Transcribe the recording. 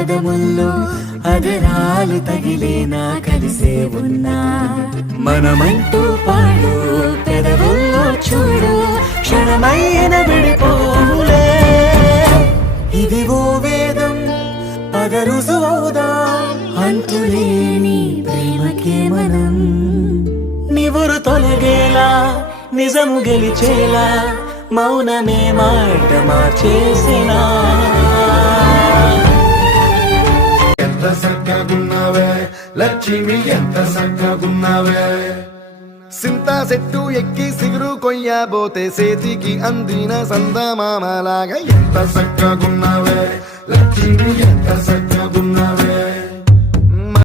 పదముల్లో అదరాలు తగిలేనా కలిసే ఉన్నా మనమంటూ పాడు పెదవుల్లో చూడు క్షణమైన విడిపోలే ఇదిగో వేదం పద రుజువవుదా అంతులేని ప్రేమకే మనం నివురు తొలగేలా నిజము గెలిచేలా మౌనమే మాట మార్చేసినా ఎంత సక్కగున్నావే లక్ష్మి ఎంత సక్కగున్నావే సింతా చెట్టు ఎక్కి సిగురు కొయ్యబోతే చేతికి అందిన సందమామలాగా ఎంత సక్కగున్నావే లక్ష్మి ఎంత సక్కగున్నావే